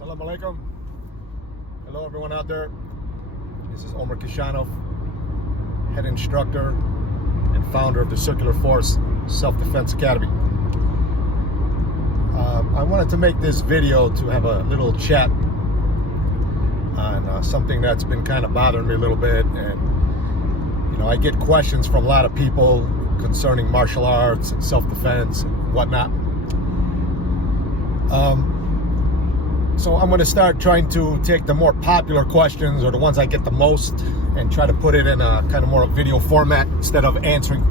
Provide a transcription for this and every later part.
Assalamu alaikum. Hello everyone out there. This is Omar Kishanov, head instructor and founder of the Circular Force Self-Defense Academy. I wanted to make this video to have a little chat on something that's been kind of bothering me a little bit, and I get questions from a lot of people concerning martial arts and self-defense and whatnot. So I'm going to start trying to take the more popular questions, or the ones I get the most, and try to put it in a kind of more video format instead of answering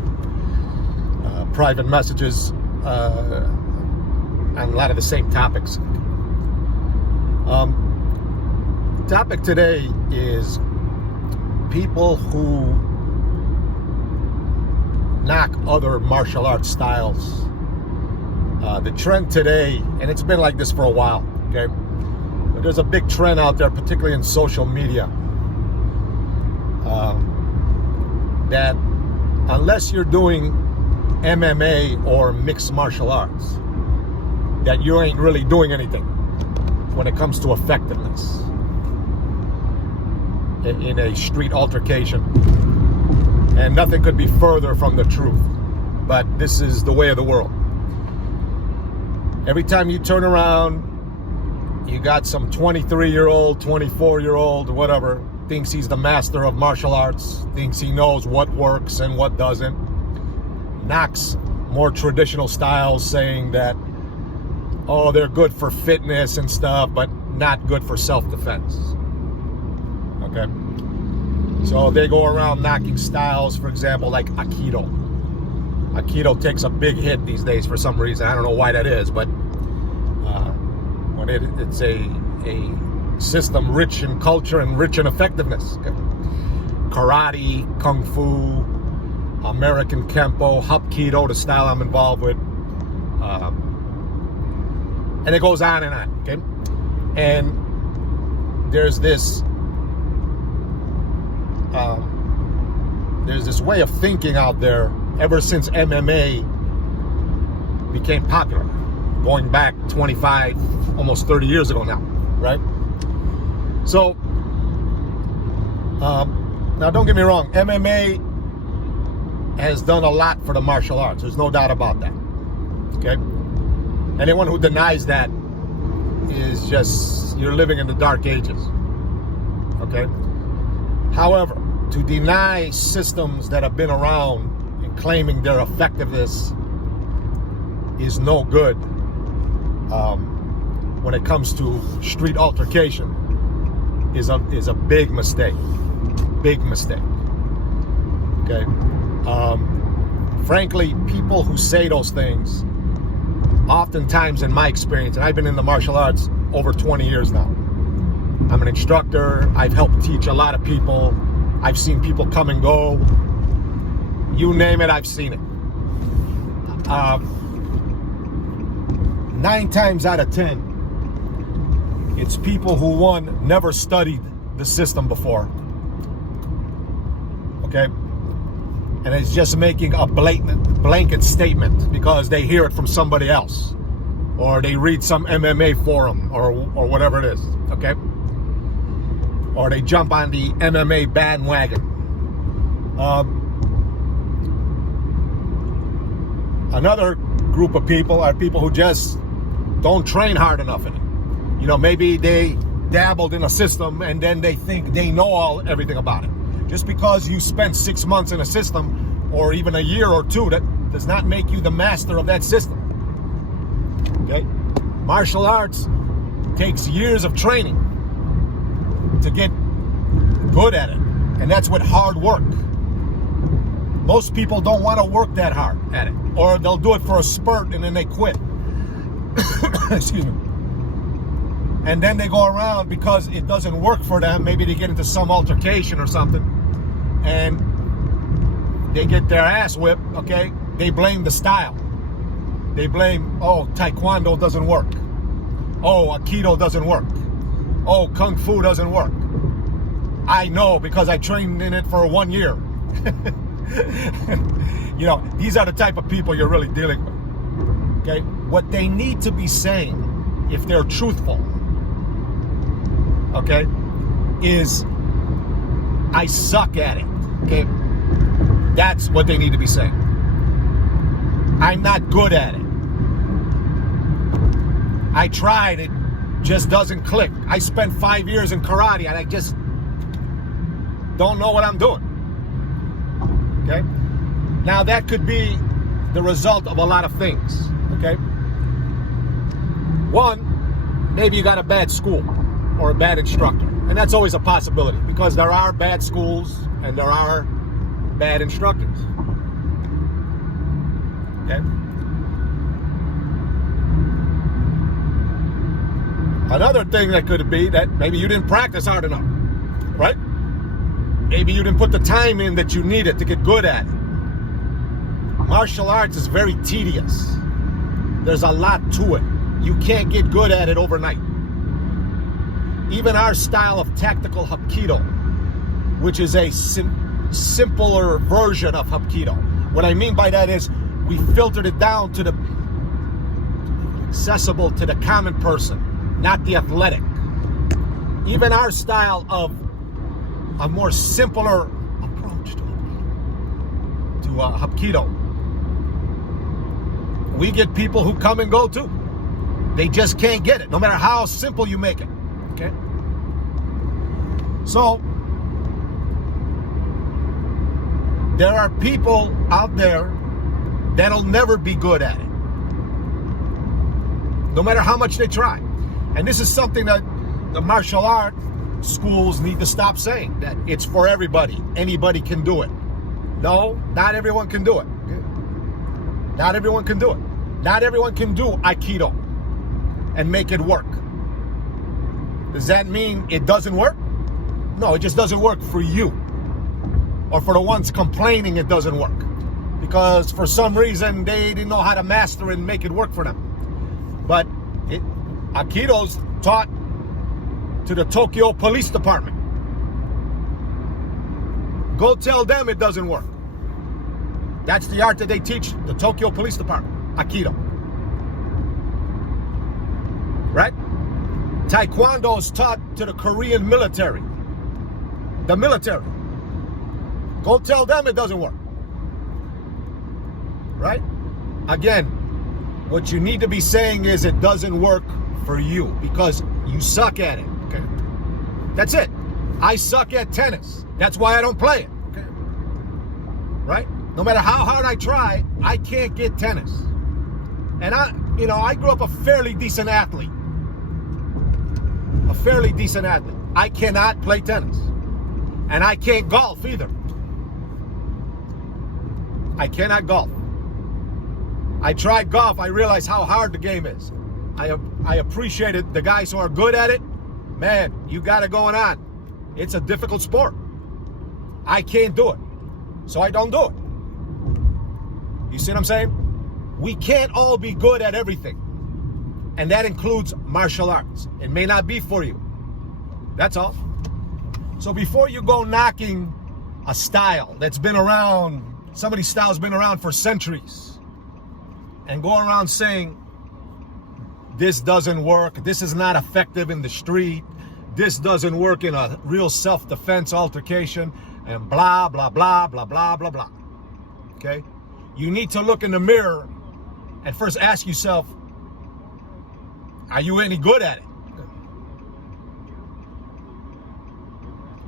private messages on a lot of the same topics. The topic today is people who knock other martial arts styles. The trend today, and it's been like this for a while, okay? But there's a big trend out there, particularly in social media, that unless you're doing MMA or mixed martial arts, that you ain't really doing anything when it comes to effectiveness in a street altercation. And nothing could be further from the truth. But this is the way of the world. Every time you turn around, you got some 23-year-old, 24-year-old, whatever, thinks he's the master of martial arts, thinks he knows what works and what doesn't, knocks more traditional styles, saying that, oh, they're good for fitness and stuff, but not good for self-defense. Okay? So they go around knocking styles, for example, like Aikido. Aikido takes a big hit these days for some reason. I don't know why that is, but when it's a system rich in culture and rich in effectiveness. Okay? Karate, Kung Fu, American Kempo, Hapkido, the style I'm involved with. And it goes on and on, okay? And there's this way of thinking out there ever since MMA became popular, going back 25, almost 30 years ago now, right? So, now don't get me wrong, MMA has done a lot for the martial arts. There's no doubt about that, okay? Anyone who denies that is just, you're living in the dark ages, okay? However, to deny systems that have been around and claiming their effectiveness is no good when it comes to street altercation is a big mistake. Big mistake. Okay? Frankly, people who say those things, oftentimes in my experience, and I've been in the martial arts over 20 years now. I'm an instructor. I've helped teach a lot of people. I've seen people come and go. You name it, I've seen it. 9 times out of 10, it's people who, one, never studied the system before. Okay? And it's just making a blanket statement because they hear it from somebody else, or they read some MMA forum or whatever it is, okay? Or they jump on the MMA bandwagon. Another group of people are people who just don't train hard enough in it. Maybe they dabbled in a system and then they think they know everything about it. Just because you spent 6 months in a system, or even a year or two, that does not make you the master of that system. Okay? Martial arts takes years of training to get good at it. And that's with hard work. Most people don't want to work that hard at it. Or they'll do it for a spurt and then they quit. Excuse me. And then they go around because it doesn't work for them. Maybe they get into some altercation or something, and they get their ass whipped, okay? They blame the style. They blame, oh, Taekwondo doesn't work. Oh, Aikido doesn't work. Oh, Kung Fu doesn't work. I know because I trained in it for 1 year. These are the type of people you're really dealing with, okay? What they need to be saying, if they're truthful, okay, is I suck at it, okay? That's what they need to be saying. I'm not good at it. I tried, it just doesn't click. I spent 5 years in karate and I just don't know what I'm doing, okay? Now that could be the result of a lot of things, okay? One, maybe you got a bad school or a bad instructor. And that's always a possibility because there are bad schools and there are bad instructors. Okay? Another thing that could be that maybe you didn't practice hard enough, right? Maybe you didn't put the time in that you needed to get good at it. Martial arts is very tedious. There's a lot to it. You can't get good at it overnight. Even our style of tactical Hapkido, which is a simpler version of Hapkido. What I mean by that is we filtered it down to the accessible to the common person, not the athletic. Even our style of a more simpler approach to Hapkido, we get people who come and go too. They just can't get it, no matter how simple you make it. Okay? So, there are people out there that'll never be good at it, no matter how much they try. And this is something that the martial art schools need to stop saying, that it's for everybody. Anybody can do it. No, not everyone can do it. Not everyone can do it. Not everyone can do Aikido and make it work. Does that mean it doesn't work? No, it just doesn't work for you. Or for the ones complaining it doesn't work. Because for some reason they didn't know how to master it and make it work for them. But Aikido's taught to the Tokyo Police Department. Go tell them it doesn't work. That's the art that they teach the Tokyo Police Department, Aikido. Right? Taekwondo is taught to the Korean military. The military. Go tell them it doesn't work. Right? Again, what you need to be saying is it doesn't work for you because you suck at it. Okay? That's it. I suck at tennis. That's why I don't play it. Okay? Right? No matter how hard I try, I can't get tennis. And I grew up a fairly decent athlete. A fairly decent athlete. I cannot play tennis. And I can't golf either. I cannot golf. I tried golf. I realized how hard the game is. I appreciated the guys who are good at it. Man, you got it going on. It's a difficult sport. I can't do it. So I don't do it. You see what I'm saying? We can't all be good at everything. And that includes martial arts. It may not be for you. That's all. So before you go knocking a style that's been around, somebody's style's been around for centuries, and go around saying, this doesn't work, this is not effective in the street, this doesn't work in a real self-defense altercation, and blah, blah, blah, blah, blah, blah, blah. Okay? You need to look in the mirror and first ask yourself, are you any good at it?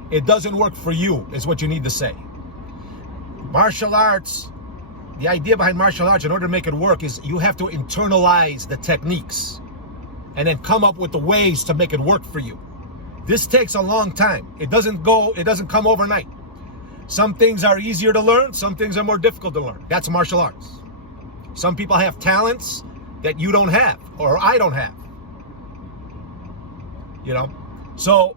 It doesn't work for you, is what you need to say. Martial arts, the idea behind martial arts, in order to make it work, is you have to internalize the techniques and then come up with the ways to make it work for you. This takes a long time. It doesn't come overnight. Some things are easier to learn, some things are more difficult to learn. That's martial arts. Some people have talents that you don't have, or I don't have. You know? So,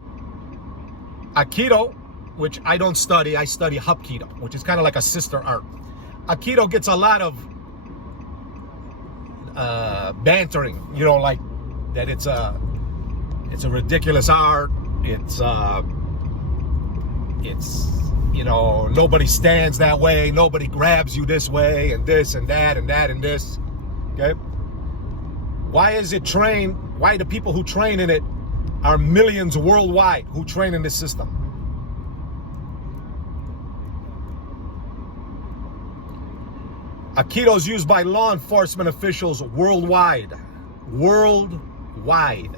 Aikido, which I don't study, I study Hapkido, which is kind of like a sister art. Aikido gets a lot of bantering, you know, like that it's a ridiculous art. It's you know, nobody stands that way, nobody grabs you this way, and this and that and that and this. Okay? Why is it trained? Why do people who train in it are millions worldwide who train in this system. Aikido is used by law enforcement officials worldwide. Worldwide.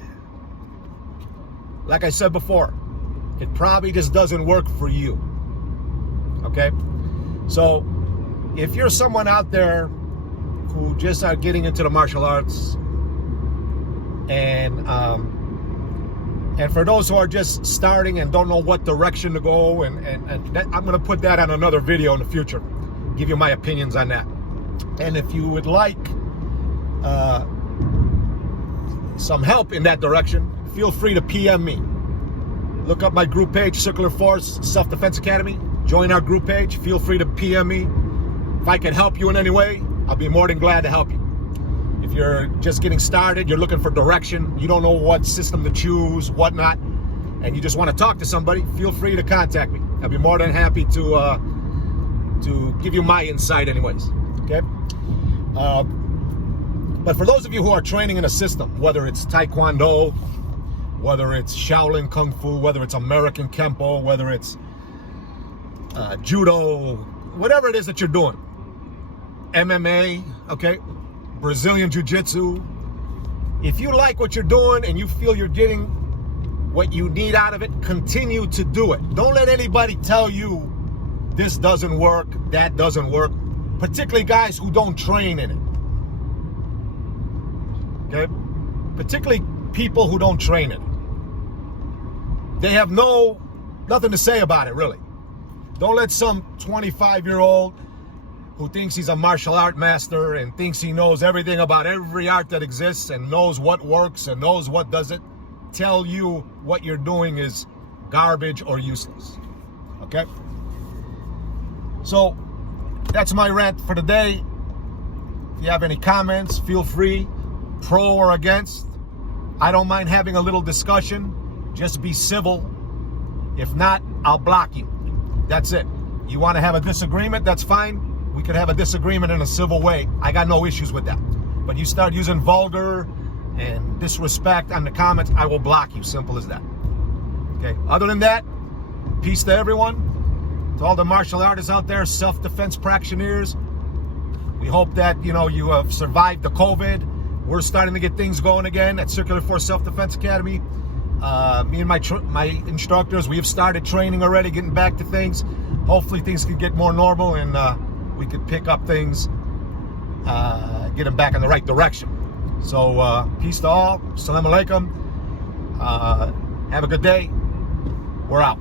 Like I said before, it probably just doesn't work for you. Okay? So, if you're someone out there who just are getting into the martial arts, and for those who are just starting and don't know what direction to go, and that, I'm going to put that on another video in the future, give you my opinions on that. And if you would like some help in that direction, feel free to PM me. Look up my group page, Circular Force Self-Defense Academy. Join our group page. Feel free to PM me. If I can help you in any way, I'll be more than glad to help you. If you're just getting started, you're looking for direction, you don't know what system to choose, whatnot, and you just want to talk to somebody, feel free to contact me. I'll be more than happy to give you my insight anyways, okay? But for those of you who are training in a system, whether it's Taekwondo, whether it's Shaolin Kung Fu, whether it's American Kempo, whether it's Judo, whatever it is that you're doing, MMA, okay, Brazilian Jiu-Jitsu, if you like what you're doing and you feel you're getting what you need out of it, continue to do it. Don't let anybody tell you this doesn't work, that doesn't work, particularly guys who don't train in it. Okay? Particularly people who don't train in it. They have nothing to say about it, really. Don't let some 25-year-old who thinks he's a martial art master and thinks he knows everything about every art that exists and knows what works and knows what doesn't, tell you what you're doing is garbage or useless. Okay? So, that's my rant for today. If you have any comments, feel free, pro or against. I don't mind having a little discussion. Just be civil. If not, I'll block you. That's it. You want to have a disagreement? That's fine. We could have a disagreement in a civil way. I got no issues with that. But you start using vulgar and disrespect on the comments, I will block you. Simple as that. Okay. Other than that, peace to everyone. To all the martial artists out there, self-defense practitioners. We hope that, you have survived the COVID. We're starting to get things going again at Circular Force Self-Defense Academy. Me and my instructors, we have started training already, getting back to things. Hopefully things can get more normal and we could pick up things, get them back in the right direction. So peace to all. Assalamu alaikum. Have a good day. We're out.